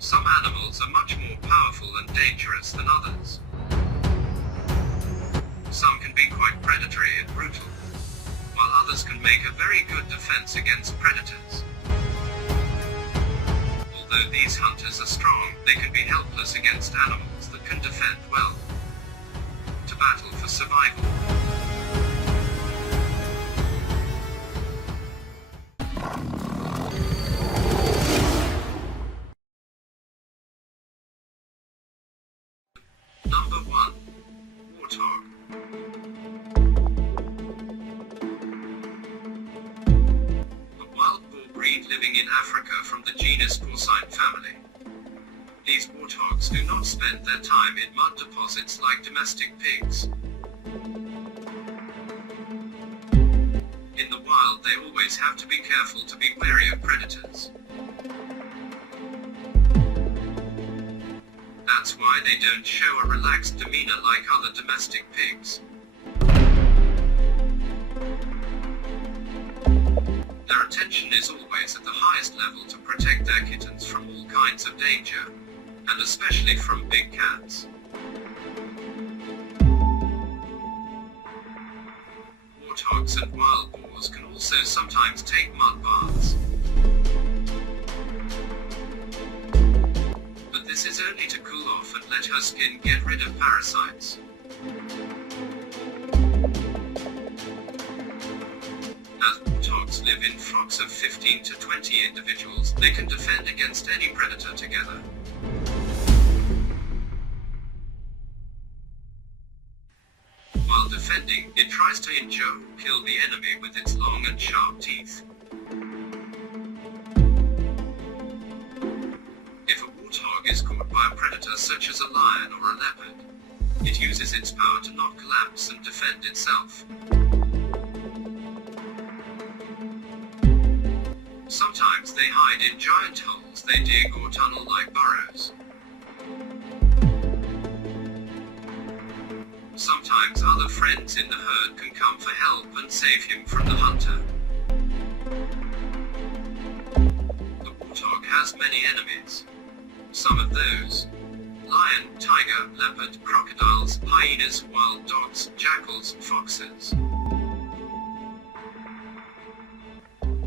Some animals are much more powerful and dangerous than others. Some can be quite predatory and brutal, while others can make a very good defense against predators. Although these hunters are strong, they can be helpless against animals that can defend well. To battle for survival. Number 1. Warthog. A wild boar breed living in Africa from the genus Proies family. These warthogs do not spend their time in mud deposits like domestic pigs. In the wild, they always have to be careful to be wary of predators. That's why they don't show a relaxed demeanor like other domestic pigs. Their attention is always at the highest level to protect their kittens from all kinds of danger, and especially from big cats. Warthogs and wild boars can also sometimes take mud baths. But this is only to cool off and let her skin get rid of parasites. As warthogs live in flocks of 15 to 20 individuals, they can defend against any predator together. While defending, it tries to injure or kill the enemy with its long and sharp teeth. If a warthog is caught by a predator such as a lion or a leopard, it uses its power to not collapse and defend itself. Sometimes they hide in giant holes they dig or tunnel-like burrows. Sometimes other friends in the herd can come for help and save him from the hunter. The warthog has many enemies. Some of those: lion, tiger, leopard, crocodiles, hyenas, wild dogs, jackals, foxes.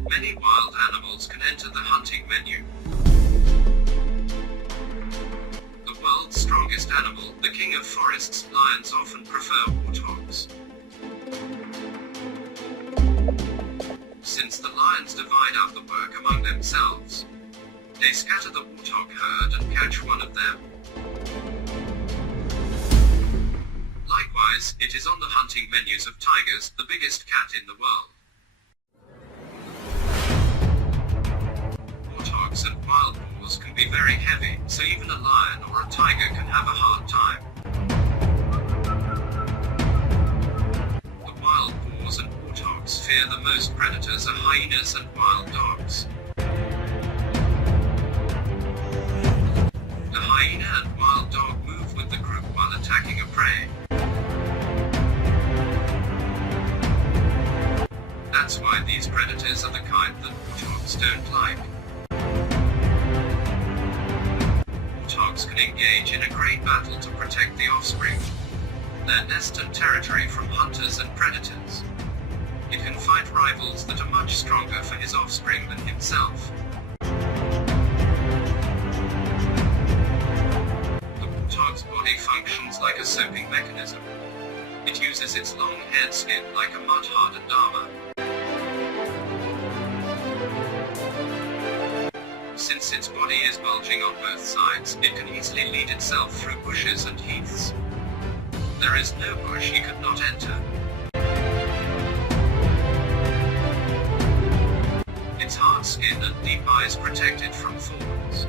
Many wild animals can enter the hunting menu. The world's strongest animal, the king of forests, lions often prefer warthogs. Since the lions divide up the work among themselves, they scatter the warthog herd and catch one of them. Likewise, it is on the hunting menus of tigers, the biggest cat in the world. Warthogs and wild boars can be very heavy, so even a lion or a tiger can have a hard time. The wild boars and warthogs fear the most predators are hyenas and wild dogs. The hyena and wild dog move with the group while attacking a prey. That's why these predators are the kind that warthogs don't like. Warthogs can engage in a great battle to protect the offspring, their nest and territory from hunters and predators. It can fight rivals that are much stronger for his offspring than himself. The warthog's body functions like a soaping mechanism. It uses its long head skin like a mud-hardened armor. Since its body is bulging on both sides, it can easily lead itself through bushes and heaths. There is no bush it could not enter. Its hard skin and deep eyes protect it from thorns.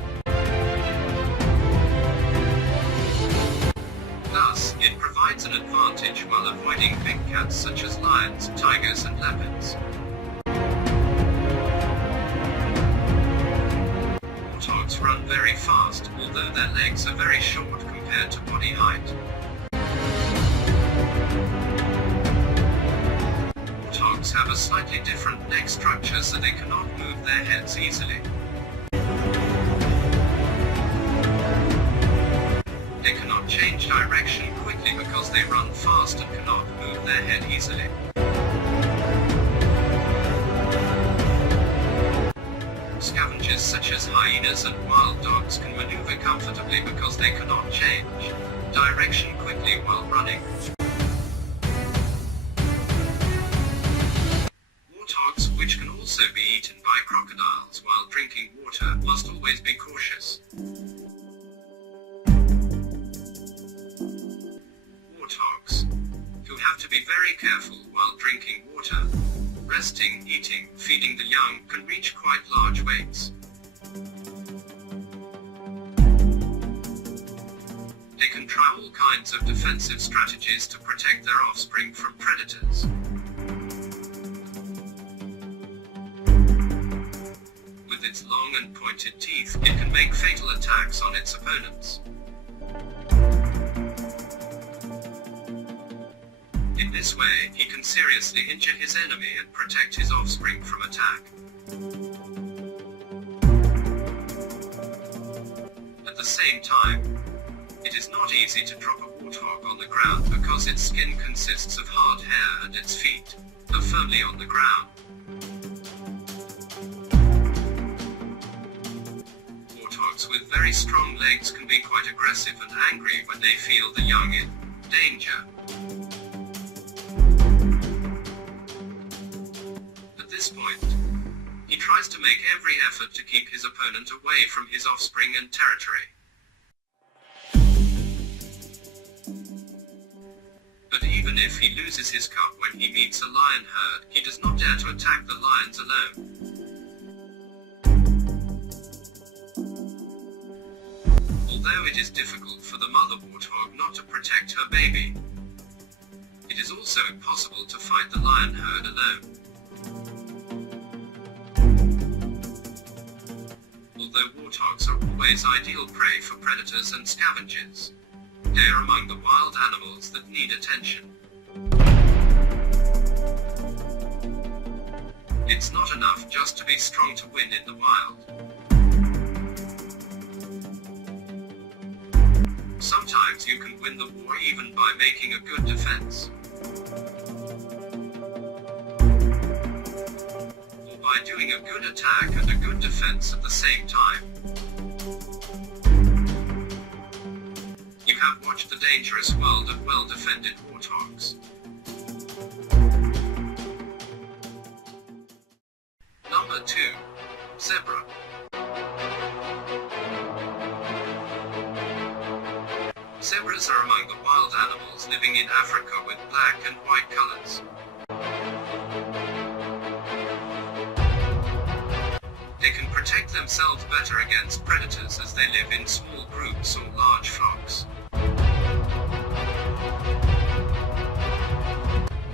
Thus, it provides an advantage while avoiding big cats such as lions, tigers and leopards. Warthogs run very fast, although their legs are very short compared to body height. Warthogs have a slightly different neck structure so they cannot move their heads easily. change direction quickly because they run fast and cannot move their head easily. Scavengers such as hyenas and wild dogs can maneuver comfortably because they cannot change direction quickly while running. Warthogs, which can also be eaten by crocodiles while drinking water, must always be cautious. Warthogs, who have to be very careful while drinking water, resting, eating, feeding the young, can reach quite large weights. They can try all kinds of defensive strategies to protect their offspring from predators. With its long and pointed teeth, it can make fatal attacks on its opponents. In this way, he can seriously injure his enemy and protect his offspring from attack. At the same time, it is not easy to drop a warthog on the ground because its skin consists of hard hair and its feet are firmly on the ground. Warthogs with very strong legs can be quite aggressive and angry when they feel the young in danger. At this point, he tries to make every effort to keep his opponent away from his offspring and territory. But even if he loses his cub when he meets a lion herd, he does not dare to attack the lions alone. Although it is difficult for the mother warthog not to protect her baby, it is also impossible to fight the lion herd alone. Although warthogs are always ideal prey for predators and scavengers, they are among the wild animals that need attention. It's not enough just to be strong to win in the wild. Sometimes you can win the war even by making a good defense. Or by doing a good attack and a good defense at the same time. You have watched the dangerous world of well-defended warthogs. Number 2. Zebra. Zebras are among the wild animals living in Africa with black and white colors. They can protect themselves better against predators as they live in small groups or large flocks.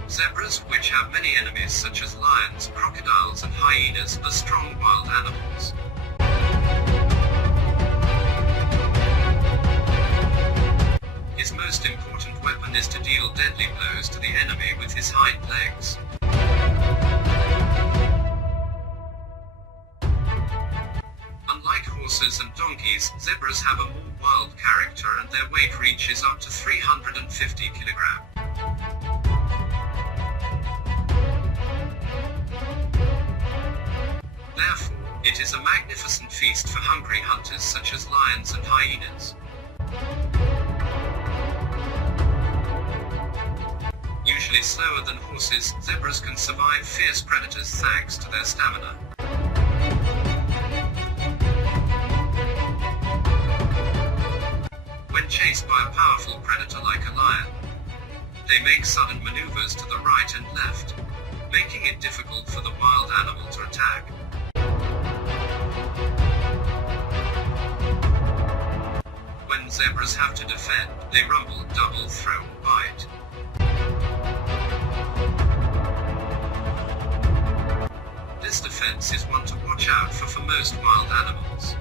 Zebras, which have many enemies such as lions, crocodiles and hyenas, are strong wild animals. His most important weapon is to deal deadly blows to the enemy with his hind legs. Unlike horses and donkeys, zebras have a more wild character and their weight reaches up to 350 kilograms. Therefore, it is a magnificent feast for hungry hunters such as lions and hyenas. Usually slower than horses, zebras can survive fierce predators thanks to their stamina. When chased by a powerful predator like a lion, they make sudden maneuvers to the right and left, making it difficult for the wild animal to attack. When zebras have to defend, they rumble, double, throw, or bite. This defense is one to watch out for most wild animals.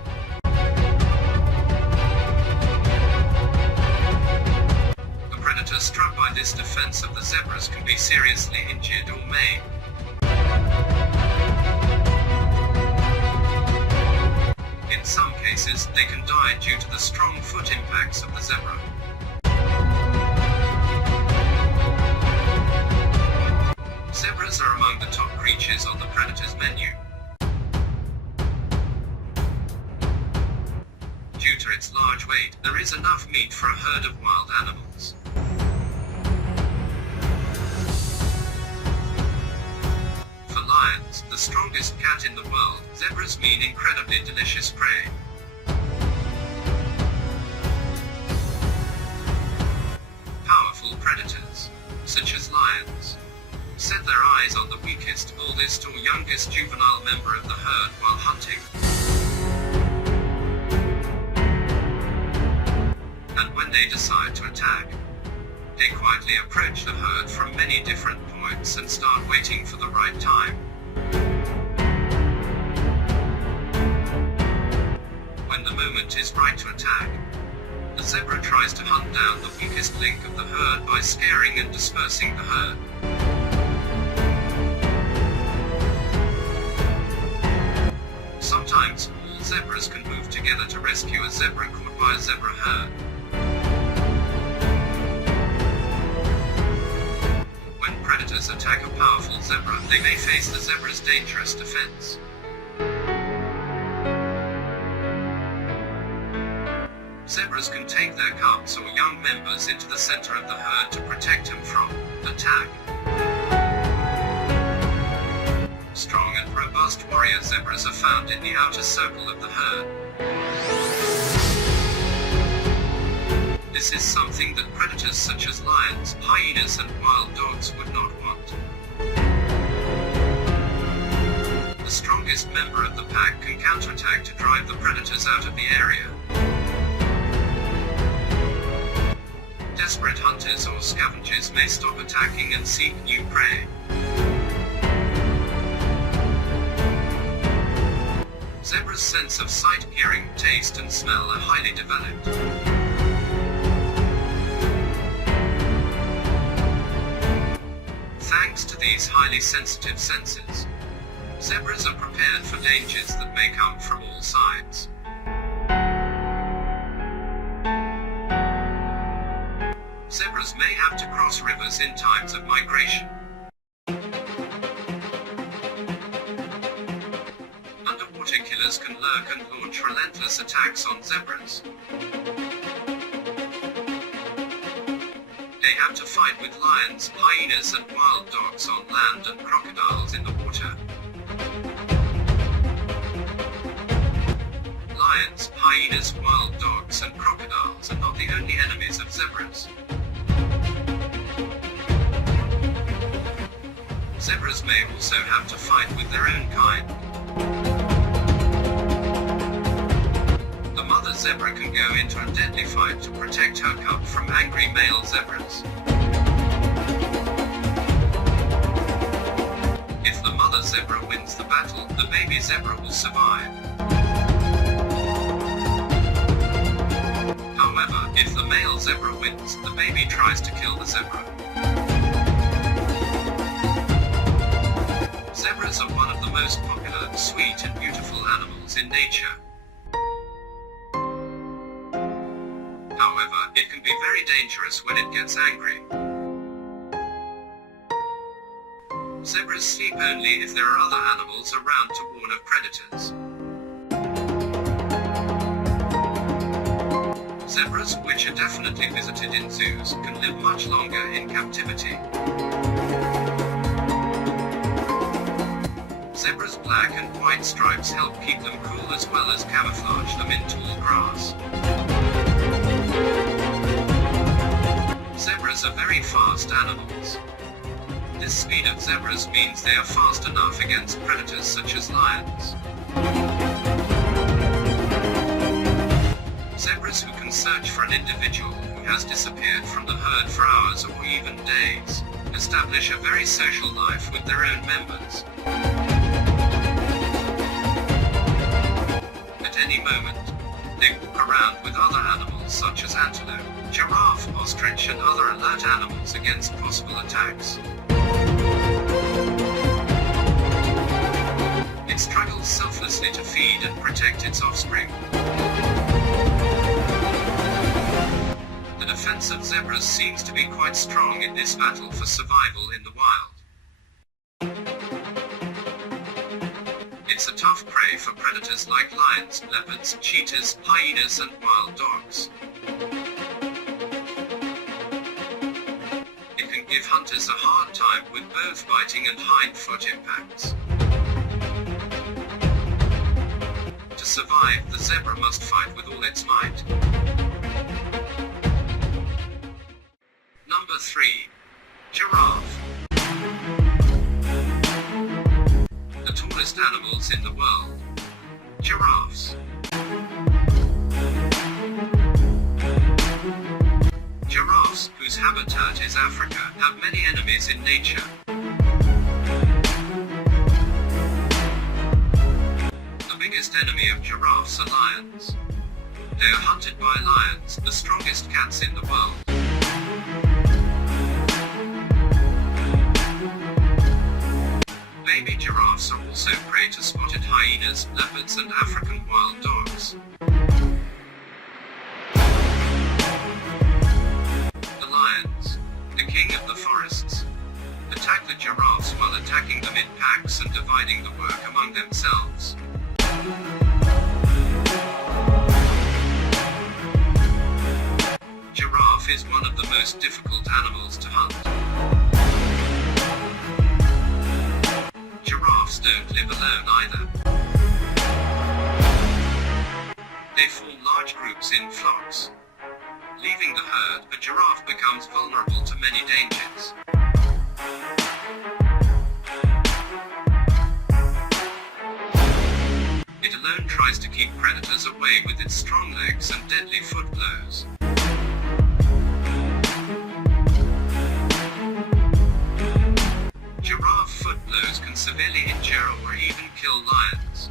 A predator struck by this defense of the zebras can be seriously injured or maimed. In some cases, they can die due to the strong foot impacts of the zebra. Zebras are among the top creatures on the predator's menu. Due to its large weight, there is enough meat for a herd of wild animals. For lions, the strongest cat in the world, zebras mean incredibly delicious prey. Powerful predators, such as lions, set their eyes on the weakest, oldest or youngest juvenile member of the herd while hunting. And when they decide to attack, they quietly approach the herd from many different points and start waiting for the right time. When the moment is right to attack, the zebra tries to hunt down the weakest link of the herd by scaring and dispersing the herd. Sometimes, all zebras can move together to rescue a zebra caught by a zebra herd. When predators attack a powerful zebra, they may face the zebra's dangerous defense. Zebras can take their cubs or young members into the center of the herd to protect them from attack. Strong and robust warrior zebras are found in the outer circle of the herd. This is something that predators such as lions, hyenas and wild dogs would not want. The strongest member of the pack can counterattack to drive the predators out of the area. Desperate hunters or scavengers may stop attacking and seek new prey. Zebra's sense of sight, hearing, taste and smell are highly developed. Thanks to these highly sensitive senses, zebras are prepared for dangers that may come from all sides. Zebras may have to cross rivers in times of migration. Underwater killers can lurk and launch relentless attacks on zebras. They have to fight with lions, hyenas and wild dogs on land and crocodiles in the water. Lions, hyenas, wild dogs and crocodiles are not the only enemies of zebras. Zebras may also have to fight with their own kind. The mother zebra can go into a deadly fight to protect her cub from angry male zebras. If the mother zebra wins the battle, the baby zebra will survive. However, if the male zebra wins, the baby tries to kill the zebra. Zebras are one of the most popular, sweet and beautiful animals in nature. However, it can be very dangerous when it gets angry. Zebras sleep only if there are other animals around to warn of predators. Zebras, which are definitely visited in zoos, can live much longer in captivity. Zebras' black and white stripes help keep them cool as well as camouflage them in tall grass. Zebras are very fast animals. This speed of zebras means they are fast enough against predators such as lions. Zebras who can search for an individual who has disappeared from the herd for hours or even days, establish a very social life with their own members. At any moment, they walk around with other animals such as antelope, giraffe, ostrich and other alert animals against possible attacks. It struggles selflessly to feed and protect its offspring. The defense of zebras seems to be quite strong in this battle for survival in the wild. It's a tough prey for predators like lions, leopards, cheetahs, hyenas and wild dogs. It can give hunters a hard time with both biting and hind foot impacts. To survive, the zebra must fight with all its might. Number 3. Giraffe. The tallest animals in the world. Giraffes. Giraffes, whose habitat is Africa, have many enemies in nature. The biggest enemy of giraffes are lions. They are hunted by lions, the strongest cats in the world. Baby giraffes are also prey to spotted hyenas, leopards and African wild dogs. The lions, the king of the forests, attack the giraffes while attacking them in packs and dividing the work among themselves. Giraffe is one of the most difficult animals to hunt. Giraffes don't live alone either. They form large groups in flocks. Leaving the herd, a giraffe becomes vulnerable to many dangers. It alone tries to keep predators away with its strong legs and deadly foot blows. Giraffe foot blows can severely injure or even kill lions.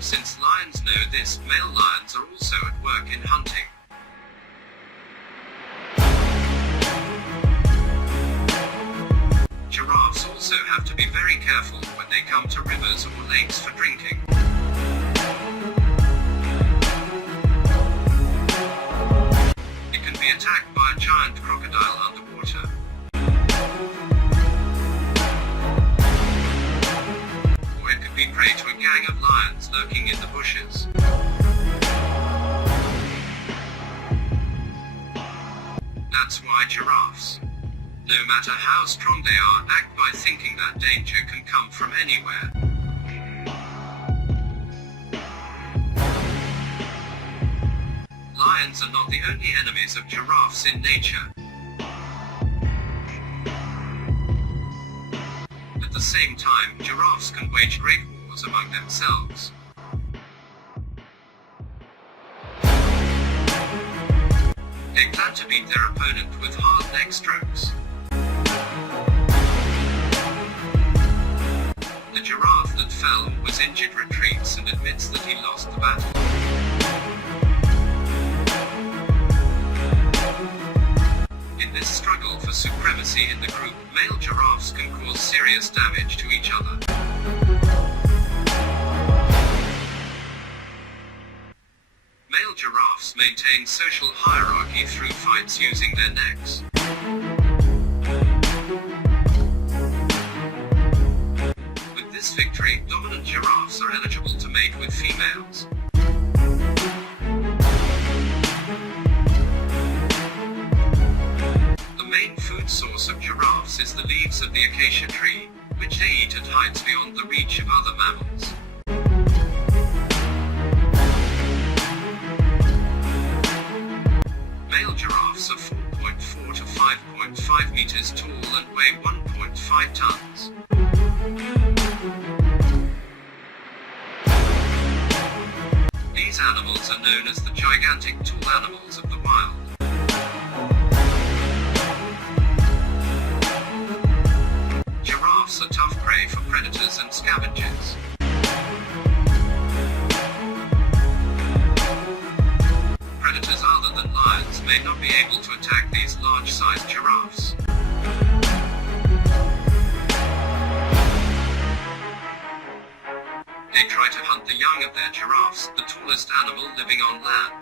Since lions know this, male lions are also at work in hunting. Giraffes also have to be very careful when they come to rivers or lakes for drinking. It can be attacked by a giant crocodile underwater. Or it could be prey to a gang of lions lurking in the bushes. That's why giraffes, no matter how strong they are, act by thinking that danger can come from anywhere. Lions are not the only enemies of giraffes in nature. At the same time, giraffes can wage great wars among themselves. They plan to beat their opponent with hard leg strokes. The giraffe that fell or was injured retreats and admits that he lost the battle. In this struggle for supremacy in the group, male giraffes can cause serious damage to each other. Male giraffes maintain social hierarchy through fights using their necks. With this victory, dominant giraffes are eligible to mate with females. The main food source of giraffes is the leaves of the acacia tree, which they eat at heights beyond the reach of other mammals. Male giraffes are 4.4 to 5.5 meters tall and weigh 1.5 tons. These animals are known as the gigantic tall animals of the wild. Giraffes are tough prey for predators and scavengers. Predators other than lions may not be able to attack these large-sized giraffes. They try to hunt the young of their giraffes, the tallest animal living on land.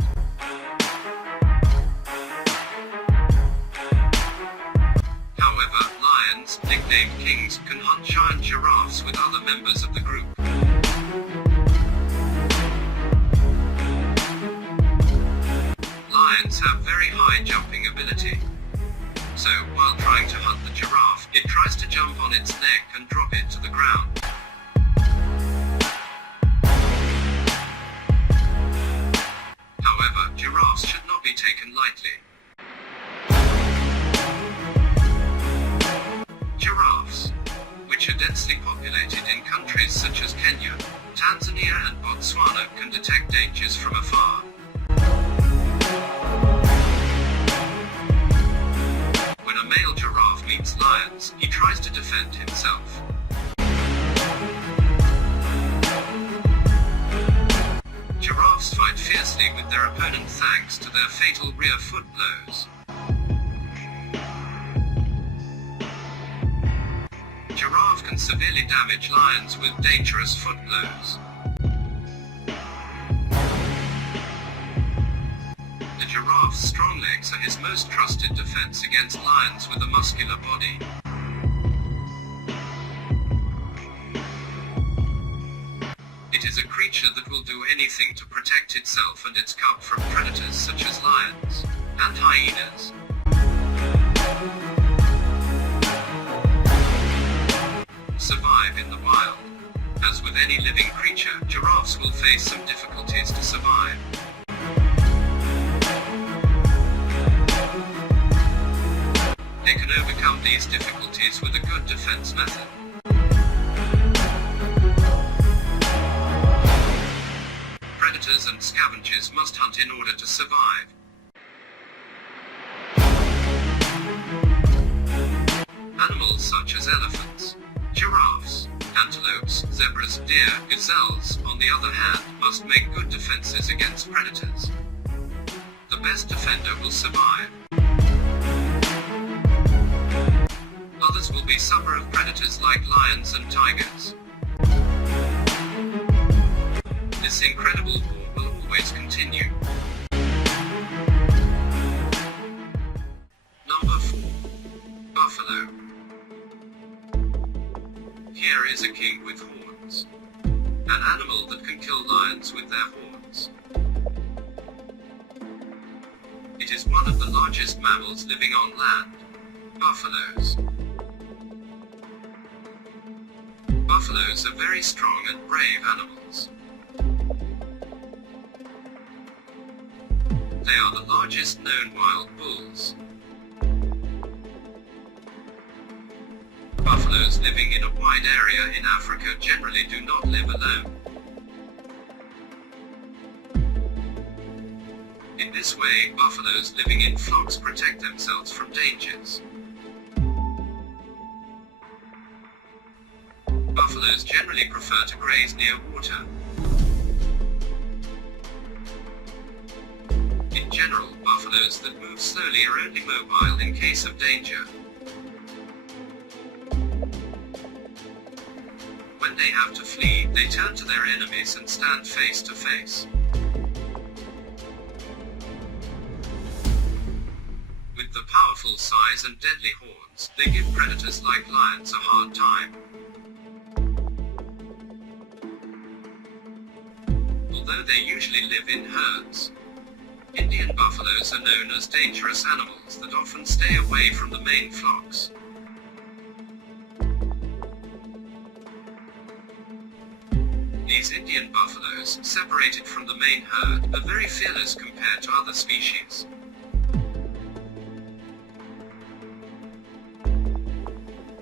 However, lions, nicknamed kings, can hunt giant giraffes with other members of the group. Lions have very high jumping ability. So, while trying to hunt the giraffe, it tries to jump on its neck and drop it to the ground. However, giraffes should not be taken lightly. Giraffes, which are densely populated in countries such as Kenya, Tanzania and Botswana, can detect dangers from afar. When a male giraffe meets lions, he tries to defend himself. Giraffes fight fiercely with their opponent thanks to their fatal rear foot blows. Giraffe can severely damage lions with dangerous foot blows. The giraffe's strong legs are his most trusted defense against lions with a muscular body. It is a creature that will do anything to protect itself and its cub from predators such as lions and hyenas. Survive in the wild. As with any living creature, giraffes will face some difficulties to survive. They can overcome these difficulties with a good defense method. Predators and scavengers must hunt in order to survive. Animals such as elephants, giraffes, antelopes, zebras, deer, gazelles, on the other hand, must make good defenses against predators. The best defender will survive. Others will be suffer of predators like lions and tigers. This incredible war will always continue. Number 4. Buffalo. Here is a king with horns. An animal that can kill lions with their horns. It is one of the largest mammals living on land. Buffaloes. Buffaloes are very strong and brave animals. They are the largest known wild bulls. Buffaloes living in a wide area in Africa generally do not live alone. In this way, buffaloes living in flocks protect themselves from dangers. Buffaloes generally prefer to graze near water. In general, buffaloes that move slowly are only mobile in case of danger. When they have to flee, they turn to their enemies and stand face to face. With the powerful size and deadly horns, they give predators like lions a hard time. Although they usually live in herds, Indian buffaloes are known as dangerous animals that often stay away from the main flocks. These Indian buffaloes, separated from the main herd, are very fearless compared to other species.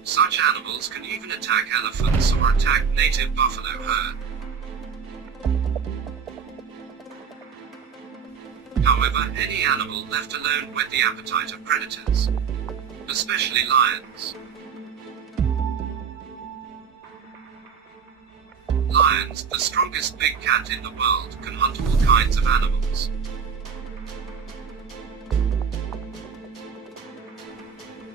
Such animals can even attack elephants or attack native buffalo herd. However, any animal left alone whet the appetite of predators, especially lions. Lions, the strongest big cat in the world, can hunt all kinds of animals.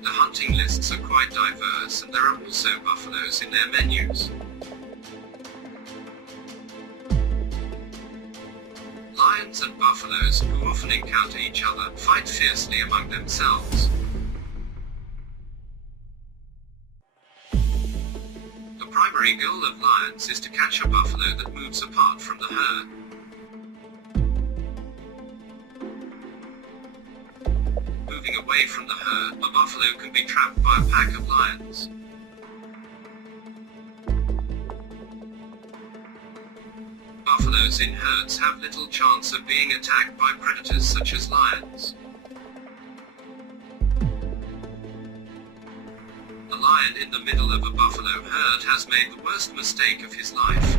The hunting lists are quite diverse and there are also buffaloes in their menus. Lions and buffaloes, who often encounter each other, fight fiercely among themselves. primary goal of lions is to catch a buffalo that moves apart from the herd. Moving away from the herd, a buffalo can be trapped by a pack of lions. Buffaloes in herds have little chance of being attacked by predators such as lions. The lion in the middle of a buffalo herd has made the worst mistake of his life.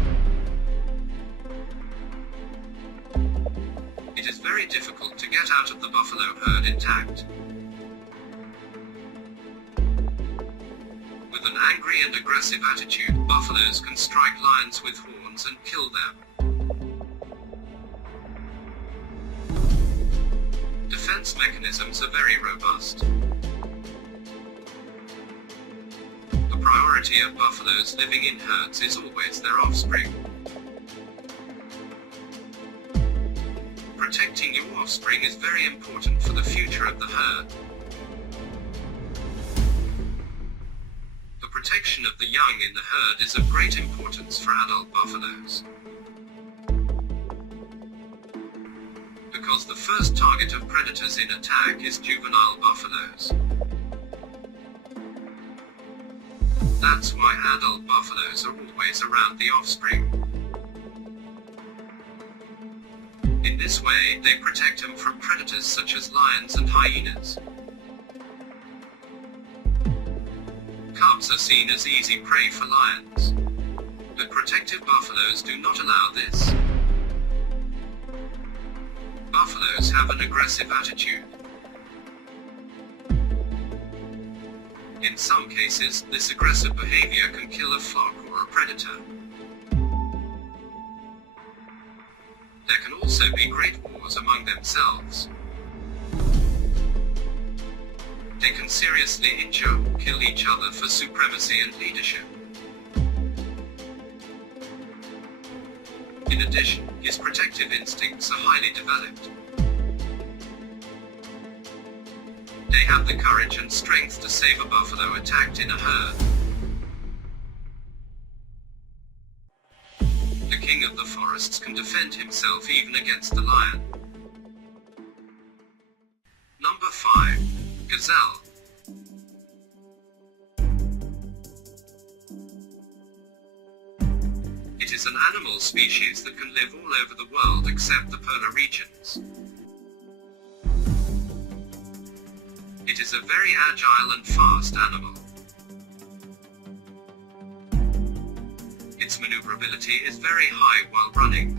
It is very difficult to get out of the buffalo herd intact. With an angry and aggressive attitude, buffaloes can strike lions with horns and kill them. Defense mechanisms are very robust. The priority of buffaloes living in herds is always their offspring. Protecting your offspring is very important for the future of the herd. The protection of the young in the herd is of great importance for adult buffaloes. Because the first target of predators in attack is juvenile buffaloes. That's why adult buffaloes are always around the offspring. In this way, they protect them from predators such as lions and hyenas. Cubs are seen as easy prey for lions. But protective buffaloes do not allow this. Buffaloes have an aggressive attitude. In some cases, this aggressive behavior can kill a flock or a predator. There can also be great wars among themselves. They can seriously injure or kill each other for supremacy and leadership. In addition, his protective instincts are highly developed. They have the courage and strength to save a buffalo attacked in a herd. The king of the forests can defend himself even against the lion. Number 5. Gazelle. It is an animal species that can live all over the world except the polar regions. It is a very agile and fast animal. Its maneuverability is very high while running.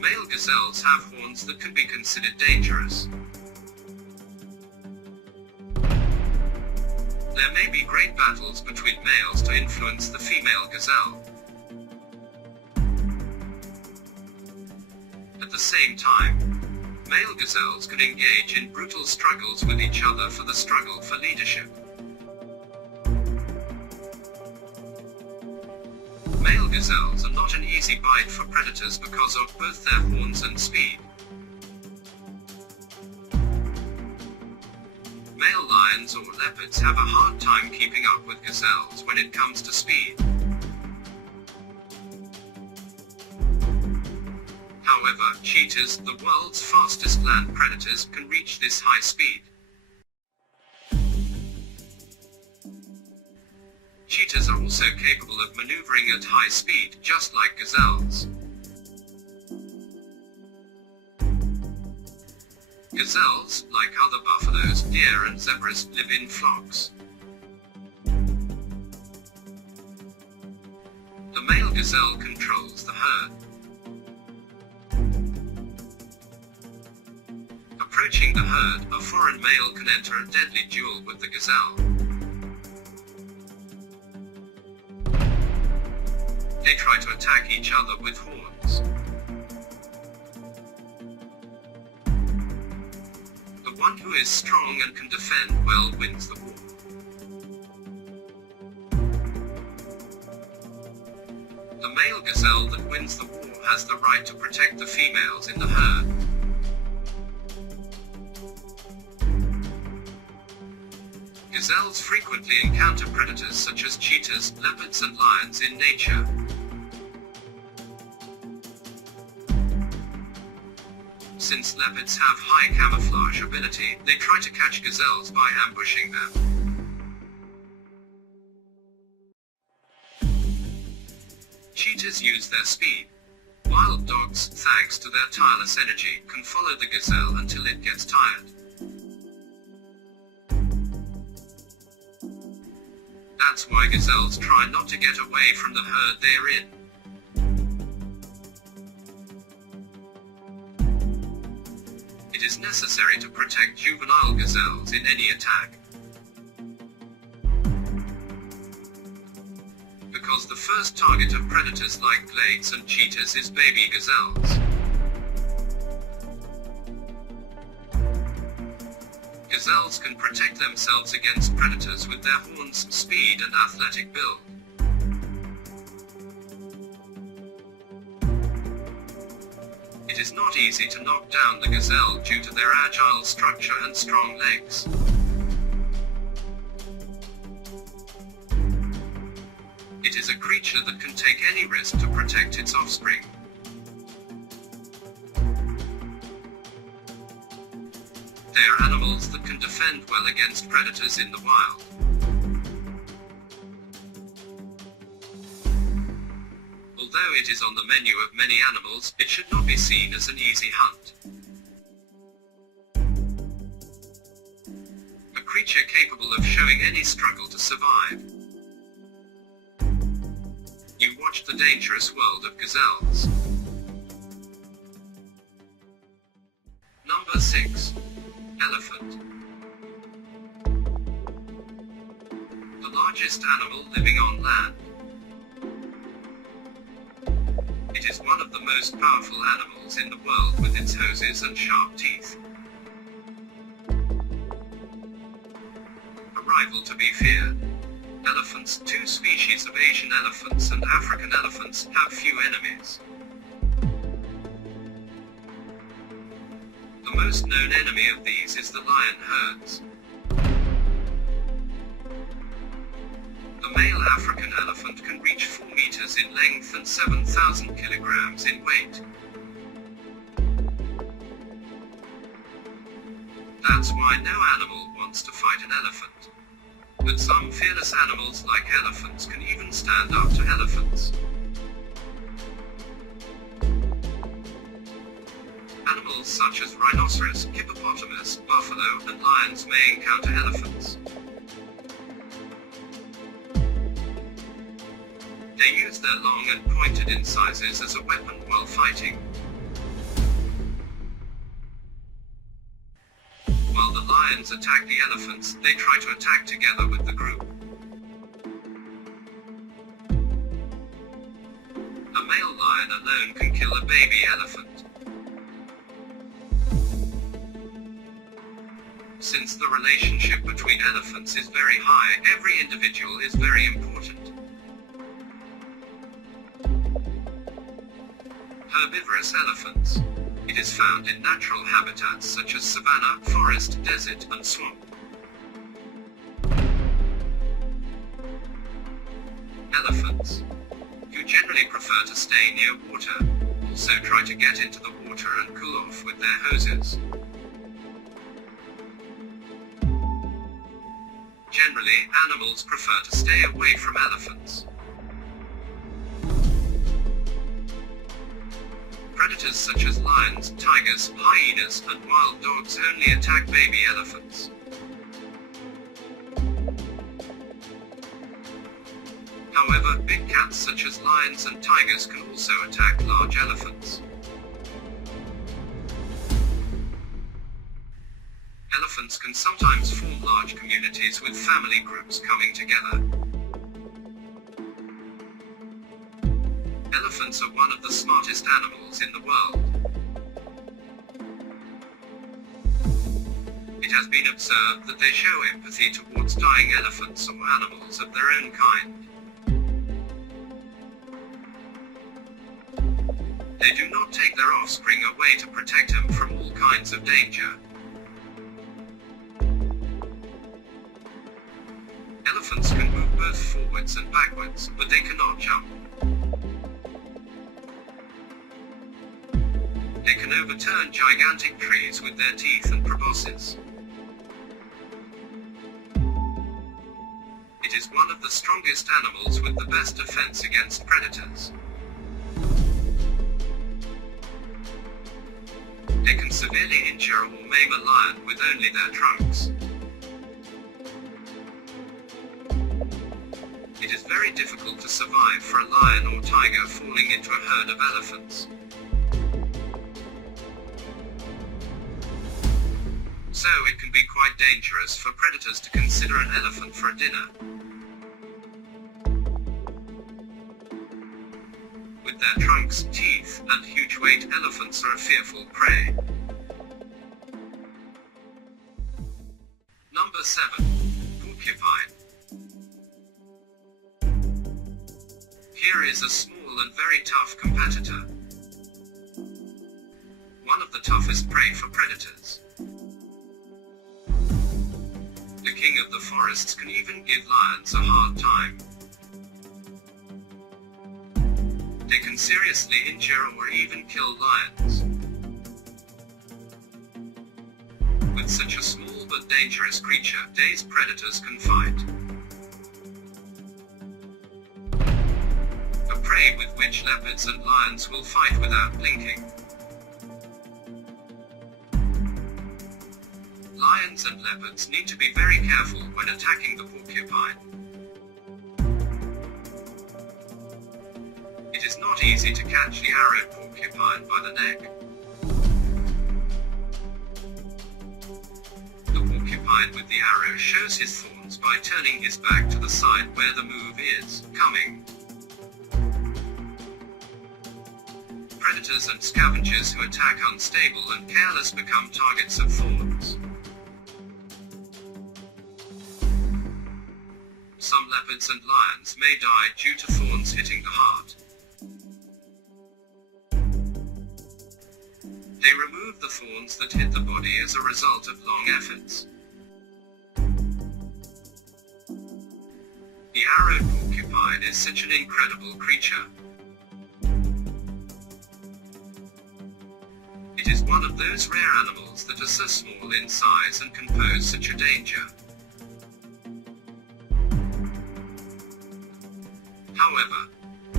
Male gazelles have horns that can be considered dangerous. There may be great battles between males to influence the female gazelle. At the same time, male gazelles can engage in brutal struggles with each other for the struggle for leadership. Male gazelles are not an easy bite for predators because of both their horns and speed. Male lions or leopards have a hard time keeping up with gazelles when it comes to speed. However, cheetahs, the world's fastest land predators, can reach this high speed. Cheetahs are also capable of maneuvering at high speed, just like gazelles. Gazelles, like other buffaloes, deer and zebras, live in flocks. The male gazelle controls the herd. Approaching the herd, a foreign male can enter a deadly duel with the gazelle. They try to attack each other with horns. The one who is strong and can defend well wins the war. The male gazelle that wins the war has the right to protect the females in the herd. Gazelles frequently encounter predators such as cheetahs, leopards and lions in nature. Since leopards have high camouflage ability, they try to catch gazelles by ambushing them. Cheetahs use their speed. Wild dogs, thanks to their tireless energy, can follow the gazelle until it gets tired. That's why gazelles try not to get away from the herd they're in. It is necessary to protect juvenile gazelles in any attack. Because the first target of predators like glades and cheetahs is baby gazelles. Gazelles can protect themselves against predators with their horns, speed and athletic build. It is not easy to knock down the gazelle due to their agile structure and strong legs. It is a creature that can take any risk to protect its offspring. They are animals that can defend well against predators in the wild. Although it is on the menu of many animals, it should not be seen as an easy hunt. A creature capable of showing any struggle to survive. You watch The Dangerous World of Gazelles. Number 6. Elephant. The largest animal living on land. It is one of the most powerful animals in the world with its hoses and sharp teeth. A rival to be feared. Elephants, two species of Asian elephants and African elephants, have few enemies. The most known enemy of these is the lion herds. The male African elephant can reach 4 meters in length and 7,000 kilograms in weight. That's why no animal wants to fight an elephant. But some fearless animals like elephants can even stand up to elephants. Animals such as rhinoceros, hippopotamus, buffalo, and lions may encounter elephants. They use their long and pointed incisors as a weapon while fighting. While the lions attack the elephants, they try to attack together with the group. A male lion alone can kill a baby elephant. Since the relationship between elephants is very high, every individual is very important. Herbivorous elephants. It is found in natural habitats such as savanna, forest, desert, and swamp. Elephants, who generally prefer to stay near water, also try to get into the water and cool off with their hoses. Generally, animals prefer to stay away from elephants. Predators such as lions, tigers, hyenas, and wild dogs only attack baby elephants. However, big cats such as lions and tigers can also attack large elephants. Elephants can sometimes form large communities with family groups coming together. Elephants are one of the smartest animals in the world. It has been observed that they show empathy towards dying elephants or animals of their own kind. They do not take their offspring away to protect them from all kinds of danger. elephants can move both forwards and backwards, but they cannot jump. They can overturn gigantic trees with their teeth and proboscis. It is one of the strongest animals with the best defense against predators. They can severely injure or maim a lion with only their trunks. It is very difficult to survive for a lion or tiger falling into a herd of elephants. So it can be quite dangerous for predators to consider an elephant for a dinner. With their trunks, teeth, and huge weight, elephants are a fearful prey. Number 7. Porcupine. Here is a small and very tough competitor. One of the toughest prey for predators. The king of the forests can even give lions a hard time. They can seriously injure or even kill lions. With such a small but dangerous creature, these predators can fight. A prey with which leopards and lions will fight without blinking. Lions and leopards need to be very careful when attacking the porcupine. It is not easy to catch the arrowed porcupine by the neck. The porcupine with the arrow shows his thorns by turning his back to the side where the move is coming. Predators and scavengers who attack unstable and careless become targets of thorns. Some leopards and lions may die due to thorns hitting the heart. They remove the thorns that hit the body as a result of long efforts. The arrowed porcupine is such an incredible creature. It is one of those rare animals that are so small in size and can pose such a danger. However,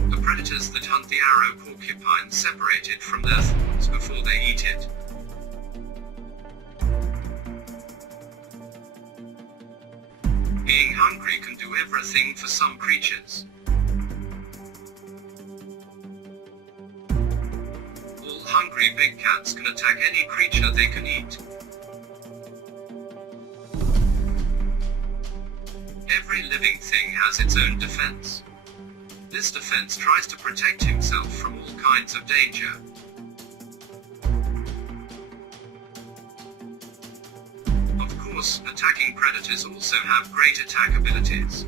the predators that hunt the arrow porcupine separate it from their thorns before they eat it. Being hungry can do everything for some creatures. All hungry big cats can attack any creature they can eat. Every living thing has its own defense. This defense tries to protect himself from all kinds of danger. Of course, attacking predators also have great attack abilities.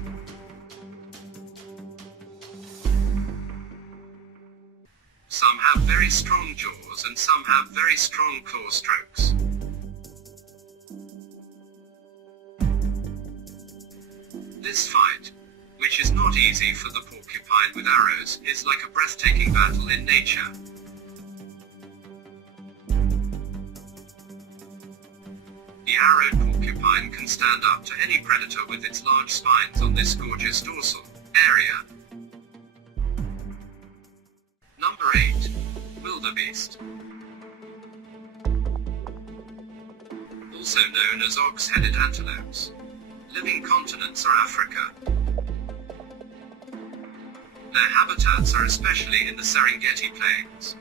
Some have very strong jaws and some have very strong claw strokes. This fight, which is not easy for the porcupine with arrows, is like a breathtaking battle in nature. The arrowed porcupine can stand up to any predator with its large spines on this gorgeous dorsal area. Number 8. Wildebeest. Also known as ox-headed antelopes. Living continents are Africa. Their habitats are especially in the Serengeti plains.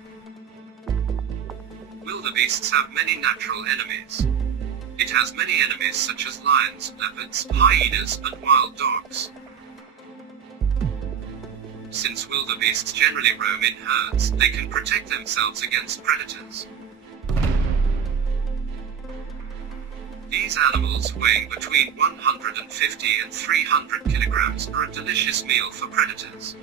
Wildebeests have many natural enemies. It has many enemies such as lions, leopards, hyenas, and wild dogs. Since wildebeests generally roam in herds, they can protect themselves against predators. These animals, weighing between 150 and 300 kilograms, are a delicious meal for predators.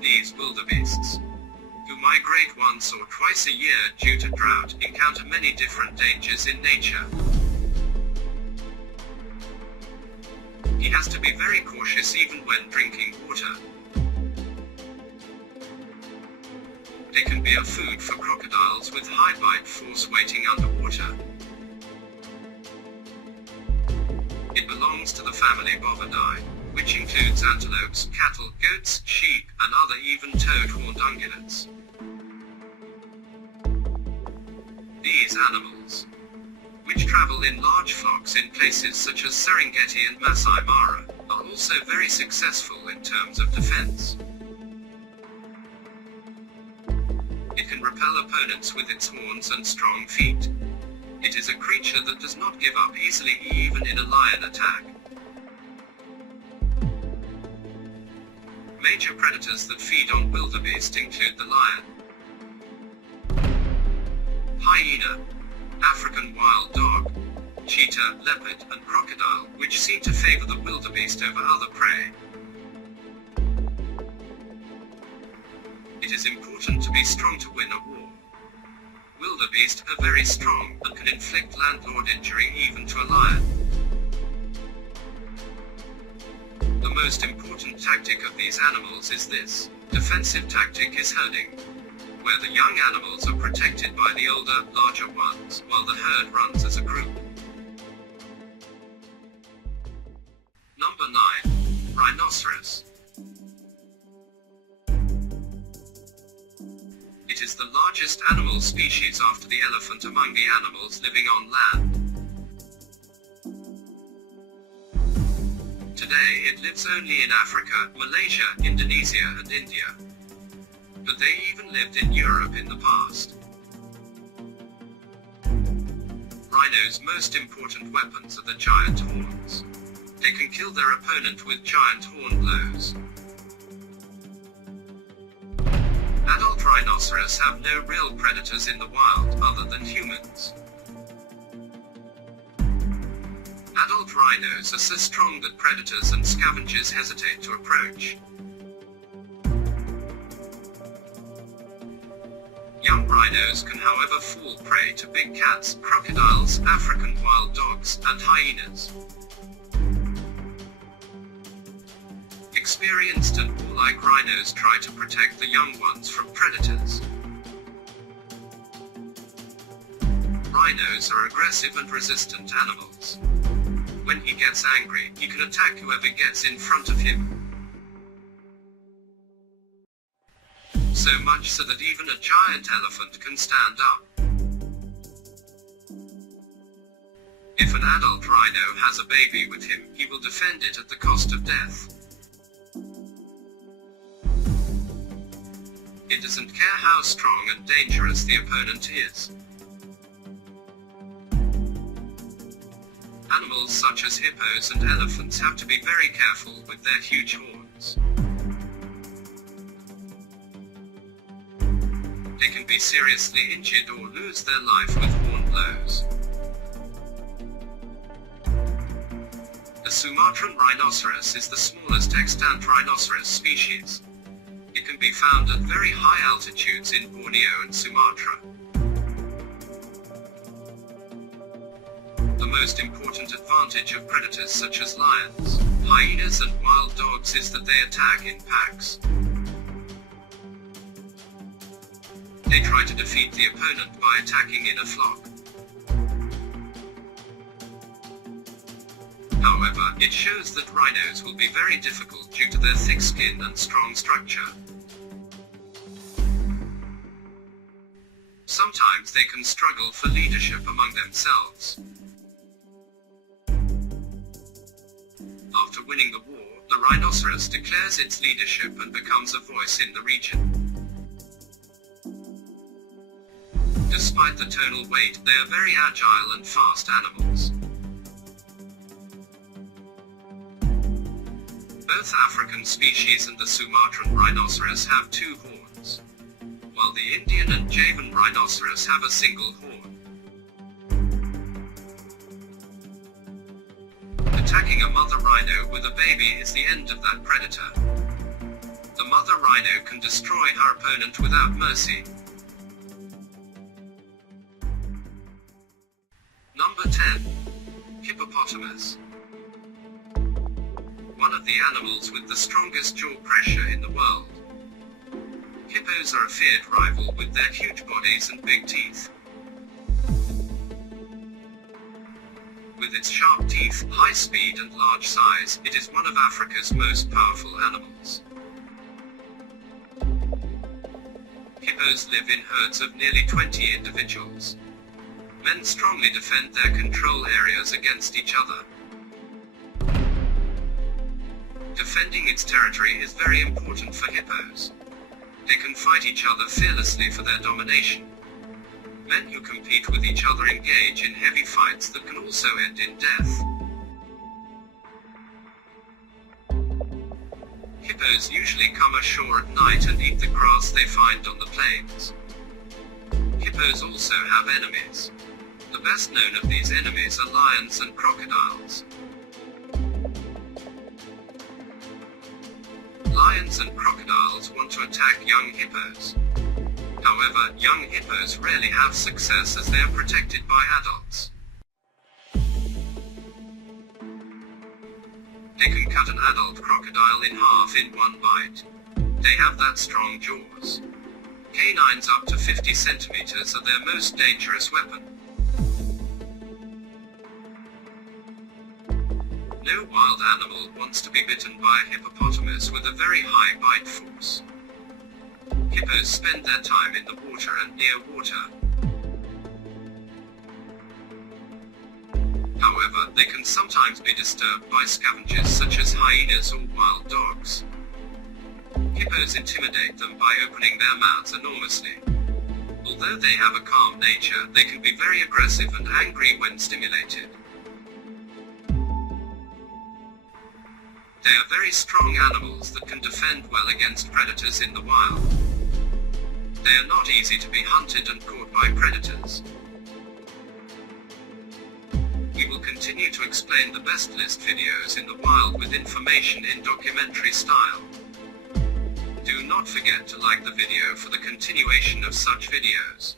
These wildebeests, who migrate once or twice a year due to drought, encounter many different dangers in nature. He has to be very cautious even when drinking water. They can be a food for crocodiles with high bite force waiting underwater. It belongs to the family Bovidae, which includes antelopes, cattle, goats, sheep, and other even-toed horned ungulates. These animals, which travel in large flocks in places such as Serengeti and Masai Mara, are also very successful in terms of defense. It can repel opponents with its horns and strong feet. It is a creature that does not give up easily even in a lion attack. Major predators that feed on wildebeest include the lion, hyena, African wild dog, cheetah, leopard, and crocodile, which seem to favor the wildebeest over other prey. It is important to be strong to win a war. Wildebeest are very strong and can inflict landlord injury even to a lion. The most important tactic of these animals is this. Defensive tactic is herding, where the young animals are protected by the older, larger ones, while the herd runs as a group. Number 9. Rhinoceros. It is the largest animal species after the elephant among the animals living on land. Today it lives only in Africa, Malaysia, Indonesia and India. But they even lived in Europe in the past. Rhinos' most important weapons are the giant horns. They can kill their opponent with giant horn blows. Adult rhinoceros have no real predators in the wild other than humans. Adult rhinos are so strong that predators and scavengers hesitate to approach. Young rhinos can however fall prey to big cats, crocodiles, African wild dogs, and hyenas. Experienced and warlike rhinos try to protect the young ones from predators. Rhinos are aggressive and resistant animals. When he gets angry, he can attack whoever gets in front of him. So much so that even a giant elephant can stand up. If an adult rhino has a baby with him, he will defend it at the cost of death. It doesn't care how strong and dangerous the opponent is. Animals such as hippos and elephants have to be very careful with their huge horns. They can be seriously injured or lose their life with horn blows. The Sumatran rhinoceros is the smallest extant rhinoceros species. It can be found at very high altitudes in Borneo and Sumatra. The most important advantage of predators such as lions, hyenas and wild dogs is that they attack in packs. They try to defeat the opponent by attacking in a flock. However, it shows that rhinos will be very difficult due to their thick skin and strong structure. Sometimes they can struggle for leadership among themselves. After winning the war, the rhinoceros declares its leadership and becomes a voice in the region. Despite the tonal weight, they are very agile and fast animals. Both African species and the Sumatran rhinoceros have two horns, while the Indian and Javan rhinoceros have a single horn. Attacking a mother rhino with a baby is the end of that predator. The mother rhino can destroy her opponent without mercy. Number 10. Hippopotamus. one of the animals with the strongest jaw pressure in the world. Hippos are a feared rival with their huge bodies and big teeth. With its sharp teeth, high speed and large size, it is one of Africa's most powerful animals. Hippos live in herds of nearly 20 individuals. Men strongly defend their control areas against each other. Defending its territory is very important for hippos. They can fight each other fearlessly for their domination. Men who compete with each other engage in heavy fights that can also end in death. Hippos usually come ashore at night and eat the grass they find on the plains. Hippos also have enemies. The best known of these enemies are lions and crocodiles. Lions and crocodiles want to attack young hippos. However, young hippos rarely have success as they are protected by adults. They can cut an adult crocodile in half in one bite. They have that strong jaws. Canines up to 50 centimeters are their most dangerous weapon. No wild animal wants to be bitten by a hippopotamus with a very high bite force. Hippos spend their time in the water and near water. However, they can sometimes be disturbed by scavengers such as hyenas or wild dogs. Hippos intimidate them by opening their mouths enormously. Although they have a calm nature, they can be very aggressive and angry when stimulated. They are very strong animals that can defend well against predators in the wild. They are not easy to be hunted and caught by predators. We will continue to explain the best list videos in the wild with information in documentary style. Do not forget to like the video for the continuation of such videos.